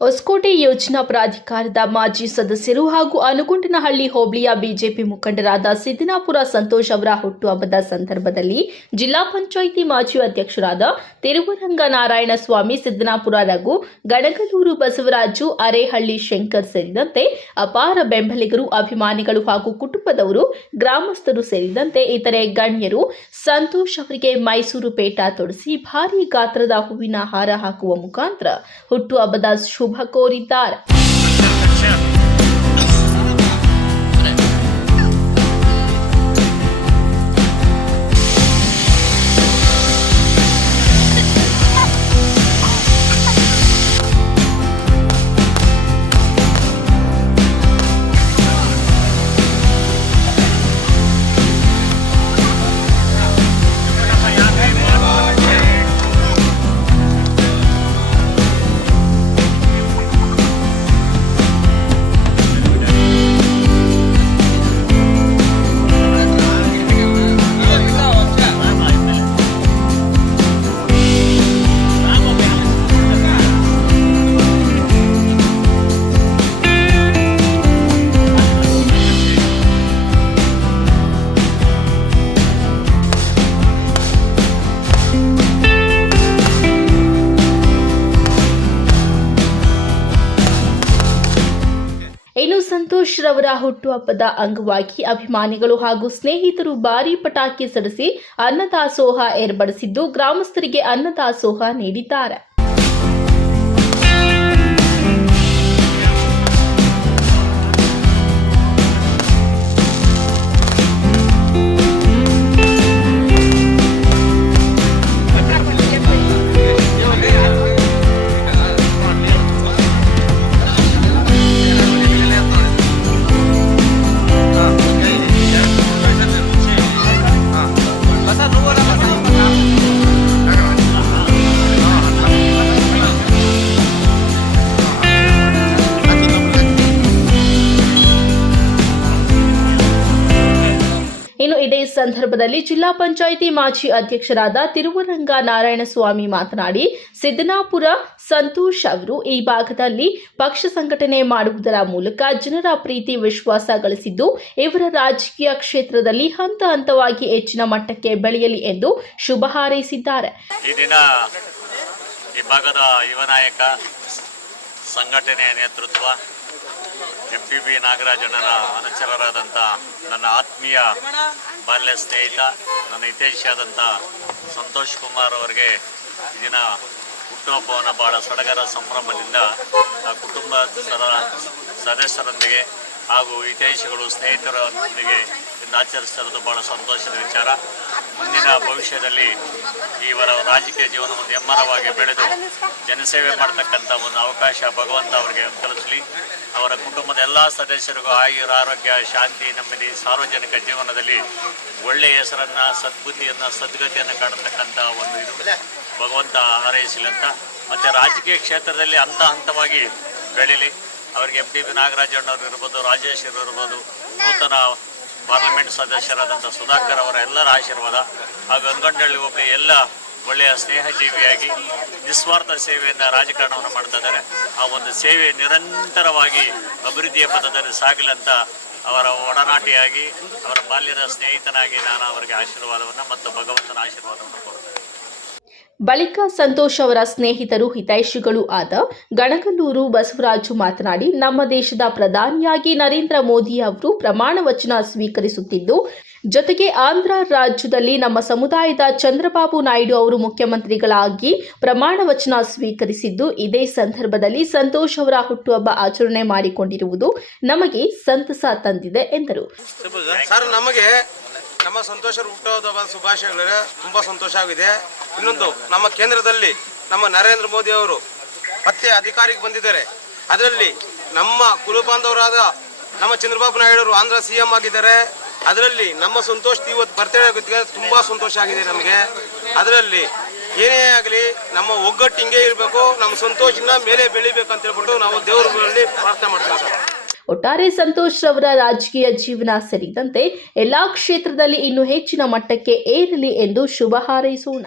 ಹೊಸಕೋಟೆ ಯೋಜನಾ ಪ್ರಾಧಿಕಾರದ ಮಾಜಿ ಸದಸ್ಯರು ಹಾಗೂ ಅನುಗೊಂಡನಹಳ್ಳಿ ಹೋಬಳಿಯ ಬಿಜೆಪಿ ಮುಖಂಡರಾದ ಸಿದ್ದನಾಪುರ ಸಂತೋಷ್ ಅವರ ಹುಟ್ಟುಹಬ್ಬದ ಸಂದರ್ಭದಲ್ಲಿ ಜಿಲ್ಲಾ ಪಂಚಾಯಿತಿ ಮಾಜಿ ಅಧ್ಯಕ್ಷರಾದ ತಿರುವರಂಗ ನಾರಾಯಣ ಸ್ವಾಮಿ, ಸಿದ್ದನಾಪುರ ರಘು, ಗಡಗಲೂರು ಬಸವರಾಜು, ಅರೇಹಳ್ಳಿ ಶಂಕರ್ ಸೇರಿದಂತೆ ಅಪಾರ ಬೆಂಬಲಿಗರು, ಅಭಿಮಾನಿಗಳು ಹಾಗೂ ಕುಟುಂಬದವರು, ಗ್ರಾಮಸ್ಥರು ಸೇರಿದಂತೆ ಇತರೆ ಗಣ್ಯರು ಸಂತೋಷ್ ಅವರಿಗೆ ಮೈಸೂರು ಪೇಟ ತೊಡಿಸಿ ಭಾರೀ ಗಾತ್ರದ ಹೂವಿನ ಹಾರ ಹಾಕುವ ಮುಖಾಂತರ ಹುಟ್ಟುಹಬ್ಬದ ಶುಭ ಕೋರಿದ್ದಾರೆ. ಇನ್ನು ಸಂತೋಷ್ ರವರ ಹುಟ್ಟುಹಬ್ಬದ ಅಂಗವಾಗಿ ಅಭಿಮಾನಿಗಳು ಹಾಗೂ ಸ್ನೇಹಿತರು ಭಾರೀ ಪಟಾಕಿ ಸಿಡಿಸಿ ಅನ್ನದಾಸೋಹ ಏರ್ಪಡಿಸಿದ್ದು ಗ್ರಾಮಸ್ಥರಿಗೆ ಅನ್ನದಾಸೋಹ ನೀಡಿದ್ದಾರೆ. ಇನ್ನು ಇದೇ ಸಂದರ್ಭದಲ್ಲಿ ಜಿಲ್ಲಾ ಪಂಚಾಯಿತಿ ಮಾಜಿ ಅಧ್ಯಕ್ಷರಾದ ತಿರುವರಂಗ ನಾರಾಯಣ ಸ್ವಾಮಿ ಮಾತನಾಡಿ, ಸಿದ್ದನಾಪುರ ಸಂತೋಷ್ ಅವರು ಈ ಭಾಗದಲ್ಲಿ ಪಕ್ಷ ಸಂಘಟನೆ ಮಾಡುವುದರ ಮೂಲಕ ಜನರ ಪ್ರೀತಿ ವಿಶ್ವಾಸ ಗಳಿಸಿದ್ದು, ಇವರ ರಾಜಕೀಯ ಕ್ಷೇತ್ರದಲ್ಲಿ ಹಂತ ಹಂತವಾಗಿ ಹೆಚ್ಚಿನ ಮಟ್ಟಕ್ಕೆ ಬೆಳೆಯಲಿ ಎಂದು ಶುಭ ಹಾರೈಸಿದ್ದಾರೆ. ಈ ದಿನ ಈ ಭಾಗದ ಯುವ ನಾಯಕ, ಸಂಘಟನೆಯ ನೇತೃತ್ವ, ಎಂಪಿಬಿ ನಾಗರಾಜಣ್ಣರ ಅನುಚರರಾದಂಥ ನನ್ನ ಆತ್ಮೀಯ ಬಾಲ್ಯ ಸ್ನೇಹಿತ, ನನ್ನ ಹಿತೈಷಿಯಾದಂಥ ಸಂತೋಷ್ ಕುಮಾರ್ ಅವರಿಗೆ ಈ ದಿನ ಹುಟ್ಟುಹಬ್ಬವನ್ನು ಬಹಳ ಸಡಗರ ಸಂಭ್ರಮದಿಂದ ಕುಟುಂಬ ಸದಸ್ಯರೊಂದಿಗೆ ಹಾಗೂ ಹಿತೈಷಿಗಳು, ಸ್ನೇಹಿತರೊಂದಿಗೆ ಆಚರಿಸ್ತಿರೋದು ಬಹಳ ಸಂತೋಷದ ವಿಚಾರ. ಮುಂದಿನ ಭವಿಷ್ಯದಲ್ಲಿ ಇವರ ರಾಜಕೀಯ ಜೀವನವನ್ನು ಹೆಮ್ಮರವಾಗಿ ಬೆಳೆದು ಜನಸೇವೆ ಮಾಡ್ತಕ್ಕಂಥ ಒಂದು ಅವಕಾಶ ಭಗವಂತ ಅವರಿಗೆ ಕಲಿಸಲಿ. ಅವರ ಕುಟುಂಬದ ಎಲ್ಲ ಸದಸ್ಯರಿಗೂ ಆಯುರ, ಆರೋಗ್ಯ, ಶಾಂತಿ, ನೆಮ್ಮದಿ, ಸಾರ್ವಜನಿಕ ಜೀವನದಲ್ಲಿ ಒಳ್ಳೆಯ ಹೆಸರನ್ನು, ಸದ್ಬುದ್ಧಿಯನ್ನು, ಸದ್ಗತಿಯನ್ನು ಕಾಣತಕ್ಕಂಥ ಒಂದು ಇದು ಭಗವಂತ ಹಾರೈಸಲಿ ಅಂತ. ಮತ್ತು ರಾಜಕೀಯ ಕ್ಷೇತ್ರದಲ್ಲಿ ಹಂತ ಹಂತವಾಗಿ ಬೆಳೀಲಿ. ಅವರಿಗೆ MTB ನಾಗರಾಜಣ್ಣವರು ಇರ್ಬೋದು, ರಾಜೇಶ್ ಇರ್ಬೋದು, ನೂತನ ಪಾರ್ಲಿಮೆಂಟ್ ಸದಸ್ಯರಾದಂಥ ಸುಧಾಕರ್ ಅವರ ಎಲ್ಲರ ಆಶೀರ್ವಾದ ಹಾಗೂ ಅಂಗನಹಳ್ಳಿ ಹೋಬಳಿ ಎಲ್ಲ ಒಳ್ಳೆಯ ಸ್ನೇಹಜೀವಿಯಾಗಿ ನಿಸ್ವಾರ್ಥ ಸೇವೆಯಿಂದ ರಾಜಕಾರಣವನ್ನು ಮಾಡ್ತಾ ಇದ್ದಾರೆ. ಆ ಒಂದು ಸೇವೆ ನಿರಂತರವಾಗಿ ಅಭಿವೃದ್ಧಿಯ ಪಥದಲ್ಲಿ ಸಾಗಲಂತ ಅವರ ಒಡನಾಟಿಯಾಗಿ, ಅವರ ಬಾಲ್ಯದ ಸ್ನೇಹಿತನಾಗಿ ನಾನು ಅವರಿಗೆ ಆಶೀರ್ವಾದವನ್ನು ಮತ್ತು ಭಗವಂತನ ಆಶೀರ್ವಾದವನ್ನು ಕೊಡುತ್ತೇನೆ. ಬಳಿಕ ಸಂತೋಷ್ ಅವರ ಸ್ನೇಹಿತರು, ಹಿತೈಷಿಗಳೂ ಆದ ಗಡಗಲೂರು ಬಸವರಾಜು ಮಾತನಾಡಿ, ನಮ್ಮ ದೇಶದ ಪ್ರಧಾನಿಯಾಗಿ ನರೇಂದ್ರ ಮೋದಿ ಅವರು ಪ್ರಮಾಣ ವಚನ ಸ್ವೀಕರಿಸುತ್ತಿದ್ದು, ಜೊತೆಗೆ ಆಂಧ್ರ ರಾಜ್ಯದಲ್ಲಿ ನಮ್ಮ ಸಮುದಾಯದ ಚಂದ್ರಬಾಬು ನಾಯ್ಡು ಅವರು ಮುಖ್ಯಮಂತ್ರಿಗಳಾಗಿ ಪ್ರಮಾಣ ವಚನ ಸ್ವೀಕರಿಸಿದ್ದು, ಇದೇ ಸಂದರ್ಭದಲ್ಲಿ ಸಂತೋಷ್ ಅವರ ಹುಟ್ಟುಹಬ್ಬ ಆಚರಣೆ ಮಾಡಿಕೊಂಡಿರುವುದು ನಮಗೆ ಸಂತಸ ತಂದಿದೆ ಎಂದರು. ನಮ್ಮ ಸಂತೋಷ ಹುಟ್ಟುಹಬ್ಬದ ಶುಭಾಶಯಗಳು. ತುಂಬ ಸಂತೋಷ ಆಗಿದೆ. ಇನ್ನೊಂದು, ನಮ್ಮ ಕೇಂದ್ರದಲ್ಲಿ ನಮ್ಮ ನರೇಂದ್ರ ಮೋದಿ ಅವರು ಮತ್ತೆ ಅಧಿಕಾರಕ್ಕೆ ಬಂದಿದ್ದಾರೆ. ಅದರಲ್ಲಿ ನಮ್ಮ ಕುಲಬಾಂಧವರಾದ ನಮ್ಮ ಚಂದ್ರಬಾಬು ನಾಯ್ಡು ಅವರು ಆಂಧ್ರ CM ಆಗಿದ್ದಾರೆ. ಅದರಲ್ಲಿ ನಮ್ಮ ಸಂತೋಷ್ ಇವತ್ತು ಬರ್ತಡೇ ಆಗೋದಕ್ಕೆ ತುಂಬ ಸಂತೋಷ ಆಗಿದೆ ನಮಗೆ. ಅದರಲ್ಲಿ ಏನೇ ಆಗಲಿ ನಮ್ಮ ಒಗ್ಗಟ್ಟು ಹಿಂಗೆ ಇರಬೇಕು, ನಮ್ಮ ಸಂತೋಷದಿಂದ ಮೇಲೆ ಬೆಳಿಬೇಕು ಅಂತ ಹೇಳ್ಬಿಟ್ಟು ನಾವು ದೇವರುಗಳಲ್ಲಿ ಪ್ರಾರ್ಥನೆ ಮಾಡ್ತೀವಿ ಸರ್. ಒಟ್ಟಾರೆ ಸಂತೋಷ್ ರವರ ರಾಜಕೀಯ ಜೀವನ ಸೇರಿದಂತೆ ಎಲ್ಲಾ ಕ್ಷೇತ್ರದಲ್ಲಿ ಇನ್ನೂ ಹೆಚ್ಚಿನ ಮಟ್ಟಕ್ಕೆ ಏರಲಿ ಎಂದು ಶುಭ ಹಾರೈಸೋಣ.